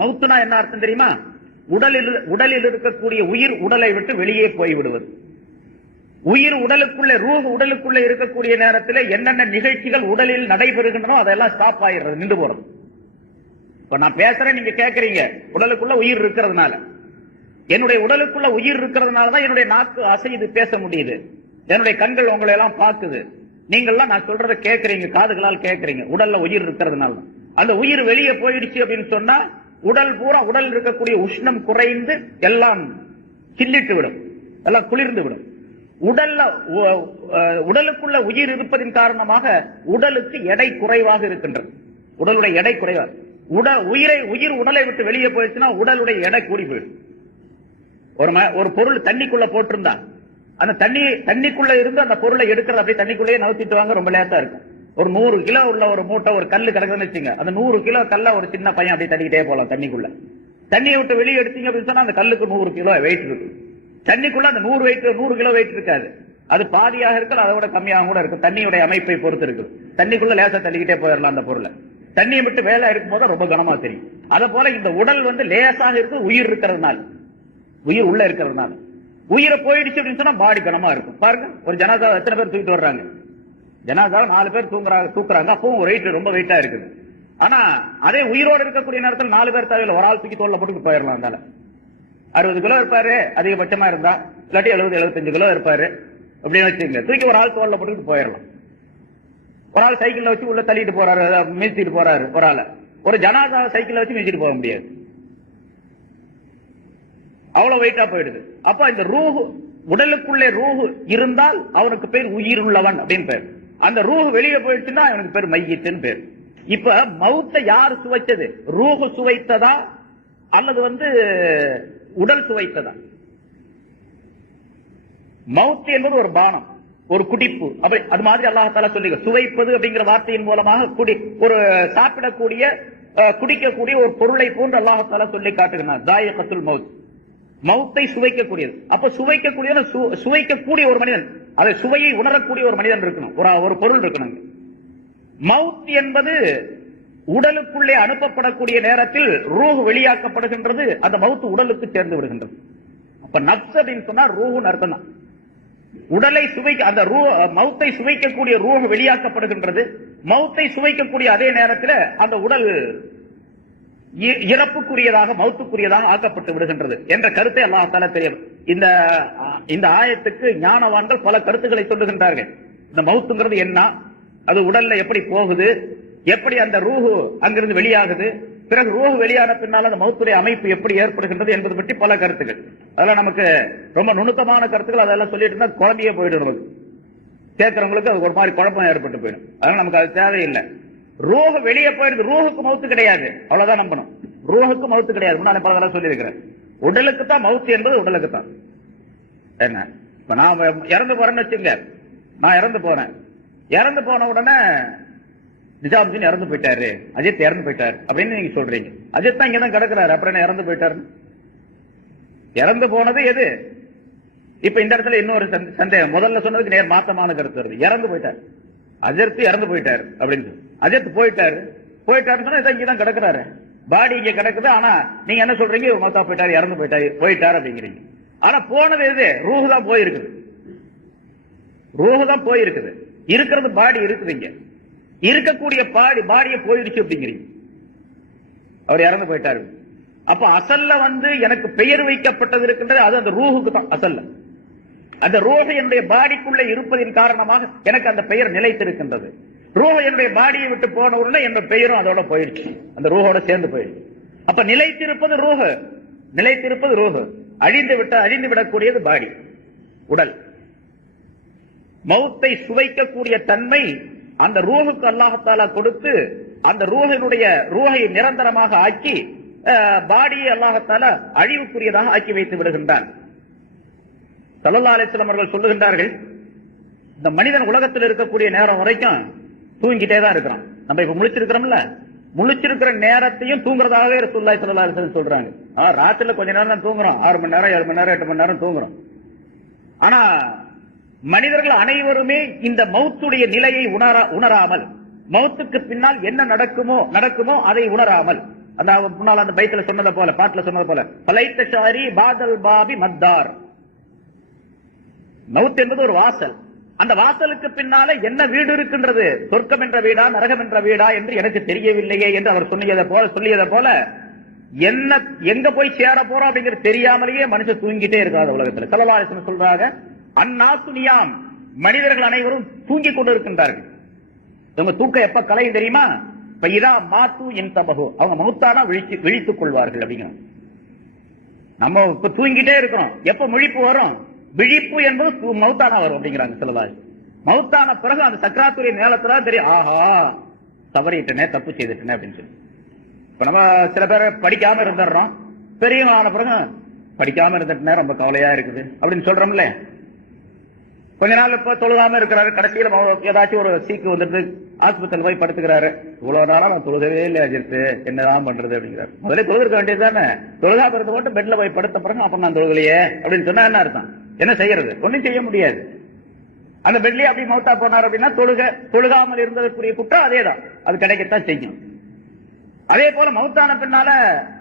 மௌத்துனா என்ன அர்த்தம் தெரியுமா? உடலில் இருக்கக்கூடிய உயிர் உடலை விட்டு வெளியே போய்விடுவது. உயிர் உடலுக்குள்ள, ரூஹ் உடலுக்குள்ள இருக்கக்கூடிய நேரத்தில் என்னென்ன நிகழ்ச்சிகள் உடலில் நடைபெறுகின்றனோ அதெல்லாம் ஸ்டாப் ஆயிடுறது, நின்று போறது. இப்ப நான் பேசுறேன், நீங்க கேட்கறீங்க, உடலுக்குள்ள உயிர் இருக்கிறதுனால. என்னுடைய உடலுக்குள்ள உயிர் இருக்கிறதுனாலதான் என்னுடைய நாக்கு அசைது பேச முடியுது, என்னுடைய கண்கள் உங்களை எல்லாம் பார்க்குது, நீங்கள்லாம் நான் சொல்றதை கேட்கறீங்க, காதுகளால் கேட்கறீங்க. உடல்ல உயிர் இருக்கிறதுனால. அந்த உயிர் வெளியே போயிடுச்சு அப்படின்னு சொன்னா உடல் பூரா, உடல் இருக்கக்கூடிய உஷ்ணம் குறைந்து எல்லாம் சில்லிட்டு விடும், எல்லாம் குளிர்ந்து விடும். உடலுக்குள்ள உயிர் இருப்பதின் காரணமாக உடலுக்கு எடை குறைவாக இருக்கின்றது. உடலுடைய எடை குறைவாக, உயிர் உடலை விட்டு வெளியே போயிடுச்சுன்னா உடலுடைய எடை கூடி போயிடும். ஒரு பொருள் தண்ணிக்குள்ள போட்டிருந்தா அந்த தண்ணிக்குள்ள இருந்து அந்த பொருளை எடுக்கிறது அப்படியே தண்ணிக்குள்ளேயே நவுத்திட்டு வாங்க, ரொம்ப லேசா இருக்கும். ஒரு 100 கிலோ உள்ள ஒரு மூட்டை, ஒரு கல்லு கிடக்குதுன்னு வச்சுங்க, அந்த 100 கிலோ கல்ல ஒரு சின்ன பையன் அப்படியே தள்ளிக்கிட்டே போலாம் தண்ணிக்குள்ள. தண்ணியை விட்டு வெளியே எடுத்தீங்க அப்படின்னு சொன்னா அந்த கல்லுக்கு 100 கிலோ வெயிட் இருக்கு. தண்ணிக்குள்ள அந்த 100 கிலோ வெயிட் இருக்காது, அது பாதியாக இருக்கு, அதை விட கம்மியாக கூட இருக்கும். தண்ணியுடைய அமைப்பை பொறுத்து இருக்கு. தண்ணிக்குள்ள லேசா தள்ளிக்கிட்டே போயிடலாம் அந்த பொருளை. தண்ணியை விட்டு வேலை இருக்கும் போது ரொம்ப கனமா தெரியும். அதை போல இந்த உடல் லேசாக இருக்கு, உயிர் இருக்கிறதுனால, உயிர் உள்ள இருக்கிறதுனால. உயிரை போயிடுச்சு அப்படின்னு சொன்னா பாடி கனமா இருக்கும். பாருங்க, ஒரு ஜனாதா எத்தனை பேர் தூக்கிட்டு வர்றாங்க, ஜனாதாவை 4 பேர் தூக்குறாங்க, அப்பவும் வெயிட் ரொம்ப வெயிட்டா இருக்குது. ஆனா அதே உயிரோடு இருக்கக்கூடிய நேரத்தில் 4 பேர் தேவையில்லை, ஒரு ஆள் தூக்கி தோல்ல போட்டு போயிடலாம். அதனால 60 கிலோ இருப்பாரு அதிகபட்சமா இருந்தா, இல்லாட்டி 70-75 கிலோ இருப்பாரு அப்படின்னு வச்சுங்க, தூக்கி ஒரு ஆள் தோல்ல போட்டு போயிடலாம். ஒரு ஆள் சைக்கிள்ல வச்சு உள்ள தள்ளிட்டு போறாரு, மீச்சிட்டு போறாரு ஒரு ஆளை. ஒரு ஜனாதா சைக்கிள்ல வச்சு மீச்சிட்டு போக முடியாது, அவ்வளவு வெயிட்டா போயிடுது. அப்ப இந்த ரூஹ், உடலுக்குள்ளே ரூஹ் இருந்தால் அவனுக்கு பேர் உயிர் உள்ளவன் அப்படின்னு பேர். அந்த ரூஹ் வெளியே போயிடுச்சுன்னா அவனுக்கு பேர் மையத்துன்னு பேர். இப்ப மௌத்தை யார் சுவைச்சது? ரூஹ் சுவைத்ததா அல்லது உடல் சுவைத்ததா? மௌத் என்பது ஒரு பானம், ஒரு குடிப்பு. அப்படி அது மாதிரி அல்லாஹ் தஆலா சொல்லி, சுவைப்பது அப்படிங்கிற வார்த்தையின் மூலமாக ஒரு சாப்பிடக்கூடிய, குடிக்கக்கூடிய ஒரு பொருளை போன்று அல்லாஹ் தஆலா சொல்லி காட்டுகிறார். தாயிகத்துல் மௌத், மௌத்தை சுவைக்கக்கூடியது. அப்ப சுவைக்கக்கூடியது, சுவைக்கக்கூடிய ஒரு மனிதன், அதை சுவையை உணரக்கூடிய ஒரு மனிதன் இருக்கணும், ஒரு பொருள் இருக்கணும். மௌத் என்பது உடலுக்குள்ளே அனுப்பப்படக்கூடிய நேரத்தில் ரூஹ் வெளியாக்கப்படுகின்றது, அந்த மௌத் உடலுக்கு சேர்ந்து விடுகின்றது. அப்ப நப்ஸ் அப்படின்னு சொன்னா ரூஹ்னு அர்த்தம் தான். உடலை அந்த மௌத்தை சுவைக்கக்கூடிய ரூஹ் வெளியாக்கப்படுகின்றது. மௌத்தை சுவைக்கக்கூடிய அதே நேரத்தில் அந்த உடல் இறப்புக்குரியதாக, மௌத்துக்குரியதாக ஆக்கப்பட்டு விடுகின்றது என்ற கருத்தை அல்லாஹ் தஆலா தெரியும். இந்த ஆயத்துக்கு ஞானவான்கள் பல கருத்துக்களை சொல்லுகின்றார்கள். இந்த மௌத்துங்கிறது என்ன, அது உடல்ல எப்படி போகுது, எப்படி அந்த ரூஹ் அங்கிருந்து வெளியாகுது, பிறகு ரூஹ் வெளியான பின்னால் அந்த மௌத்துடைய அமைப்பு எப்படி ஏற்படுகின்றது என்பது பற்றி பல கருத்துக்கள். அதெல்லாம் நமக்கு ரொம்ப நுணுக்கமான கருத்துக்கள். அதெல்லாம் சொல்லிட்டு இருந்தா குழந்தையே போயிடும், நமக்கு கேட்கறவங்களுக்கு அது ஒரு மாதிரி குழப்பம் ஏற்பட்டு போயிடும். அதனால நமக்கு அது தேவையில்லை. ரூஹ் வெளியே போயிடுது, ரூஹுக்கு மௌத்து கிடையாது, அவ்வளவுதான் நம்பணும். ரூஹுக்கு மௌத்து கிடையாது, நான் பல தடவை சொல்லி இருக்கிறேன். உடலுக்கு தான் மௌத்து என்பது, உடலுக்கு தான். என்ன, இப்ப நான் இறந்து போறேன்னு வச்சுங்க, நான் இறந்து போறேன், இறந்து போன உடனே நிஜாமுதீன் இறந்து போயிட்டாரு, அஜித் இறந்து போயிட்டாரு அப்படின்னு நீங்க சொல்றீங்க. அஜித் தான் இங்கதான் கிடக்குறாரு, அப்புறம் என்ன இறந்து போயிட்டாரு? இறந்து போனது எது? இப்ப இந்த இடத்துல இன்னொரு சந்தேகம். முதல்ல சொன்னதுக்கு நேர் மாத்தமான கருத்து வருது. இறந்து போயிட்டாரு, அஜித் இறந்து போயிட்டாரு அப்படின்னு. அஜித் போயிட்டாருன்னு சொன்னா இங்கதான் கிடக்குறாரு, பாடி இங்க கிடக்குது. ஆனா நீங்க என்ன சொல்றீங்க? மத்தா போயிட்டாரு, இறந்து போயிட்டாரு அப்படிங்கிறீங்க. ஆனா போனது எது? ரூஹ் தான் போயிருக்குது, ரூஹ் தான் போயிருக்குது. இருக்கிறது பாடி இருக்குது, இங்க இருக்கக்கூடிய பாடியை போயிடுச்சு அப்படிங்கிறீங்க. அவர் இறந்து போயிட்டாரு. அப்ப அசல்ல எனக்கு பெயர் வைக்கப்பட்டது இருக்கின்றது, அது அந்த ரூஹுக்கு தான். அசல்ல அந்த ரூஹ் என்னுடைய பாடிக்குள்ள இருப்பதின் காரணமாக எனக்கு அந்த பெயர் நிலைத்திருக்கின்றது. ரூஹ் என்னுடைய பாடியை விட்டு போன உடனே என்னுடைய பெயரும் அதோட போயிடுச்சு, அந்த ரூஹோட சேர்ந்து போயிடுச்சு. அப்ப நிலைத்திருப்பது ரூஹ், நிலைத்திருப்பது ரூஹ். அழிந்து விடக்கூடியது பாடி, உடல். மௌத்தை சுவைக்கக்கூடிய தன்மை அந்த ரூஹுக்கு அல்லாஹ் தஆலா கொடுத்து, அந்த ரூஹை நிரந்தரமாக ஆக்கி, பாடியை அல்லாஹ் தஆலா அழிவுக்குரியதாக ஆக்கி வைத்து விடுகின்றான். ஸல்லல்லாஹு அலைஹி வஸல்லம் அவர்கள் சொல்லுகின்றார்கள், இந்த மனிதன் உலகத்தில் இருக்கக்கூடிய நேரம் வரைக்கும் தூங்கிட்டே தான் இருக்கிறான். நம்ம இப்ப முழிச்சிருக்கிறோம்ல, முழிச்சிருக்கிற நேரத்தையும் தூங்குறதாகவே ரசூலுல்லாஹி ஸல்லல்லாஹு அலைஹி வஸல்லம் சொல்றாங்க. ராத்திரில கொஞ்ச நேரம் தான் தூங்குறோம், 6 மணி நேரம் 7 மணி நேரம் 8 மணி நேரம் தூங்குறோம். ஆனா மனிதர்கள் அனைவருமே இந்த மௌத்துடைய நிலையை உணராமல், மௌத்துக்கு பின்னால் என்ன நடக்குமோ அதை உணராமல், அந்த முன்னால் அந்த பைத்துல சொன்னதை போல, பாட்டுல சொன்னது போல, பலைத்த ஷாரி பாதல் பாபி மத்தார். மவுத் என்பது ஒரு வாசல். அந்த வாசலுக்கு பின்னால என்ன வீடு இருக்கின்றது, சொர்க்கம் என்ற வீடா நரகம் என்ற வீடா என்று எனக்கு தெரியவில்லையே என்று அவர் சொல்லியதை போல என்ன எங்க போய் சேர போறோம் அப்படிங்கிறது தெரியாமலேயே மனுஷன் தூங்கிட்டே இருக்காது உலகத்துல. ஸல்லல்லாஹு அலைஹி வஸல்லம் சொல்றாங்க, அன்னாசு நியாம், மனிதர்கள் அனைவரும் தூங்கிக் கொண்டு இருக்கின்றார்கள். அவங்க தூக்கம் எப்ப கலையும் தெரியுமா? பைதா மாத்து இன்தபஹு, அவங்க மௌத்தானா விழித்துக் கொள்வார்கள் அப்படிங்கிறாங்க. நம்ம இப்ப தூங்கிட்டே இருக்கிறோம், எப்ப முழிப்பு வரும்? விழிப்பு என்பது மௌத்தானா வரும் அப்படிங்கிறாங்க ஸல்லல்லாஹு அலைஹி வஸல்லம். மௌத்தான பிறகு அந்த சக்கராத்துடைய நேரத்துல தெரியும், ஆஹா தவறிட்டனே, தப்பு செய்துட்டனே அப்படின்னு சொல்லி. இப்ப நம்ம சில பேர் படிக்காம இருந்துடுறோம், பெரியவங்களான பிறகு படிக்காம இருந்துட்டுனா ரொம்ப கவலையா இருக்குது அப்படின்னு சொல்றோம்ல. கொஞ்ச நாள் இப்ப தொழுகாம இருக்கிறாரு, கடைசியில ஏதாச்சும் ஒரு சீக்கு வந்துட்டு ஆஸ்பத்திரியில் போய் படுத்துக்கிறாரு. இவ்வளவு நாளா நான் தொழுகவே இல்லை அஜித்து, என்னதான் பண்றது அப்படிங்கிறாரு. முதல்ல தொழுக வேண்டியது தானே, தொழுகாம இருந்து போட்டு பெட்ல போய் படுத்த பிறகு அப்ப நான் தொழுகலையே அப்படின்னு சொன்னா என்ன அர்த்தம்? என்ன செய்யறது? ஒன்னும் செய்ய முடியாது. அந்த பெட்லயே அப்படி மௌத்தா போனார் அப்படின்னா தொழுகாமல் இருந்ததற்குரிய குற்றம் அதேதான், அது கிடைக்கத்தான் செய்யும். அதே போல மௌத்தான பின்னால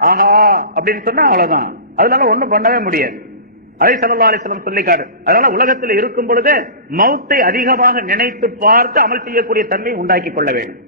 ஆஹா அப்படின்னு சொன்னா அவ்வளவுதான், அதனால ஒண்ணும் பண்ணவே முடியாது. அதை ஸல்லல்லாஹு அலைஹி வஸல்லம் சொல்லிக்காடு. அதனால உலகத்தில் இருக்கும் பொழுது மௌத்தை அதிகமாக நினைத்து பார்த்து அமல் செய்யக்கூடிய தன்மை உண்டாக்கி கொள்ள வேண்டும்.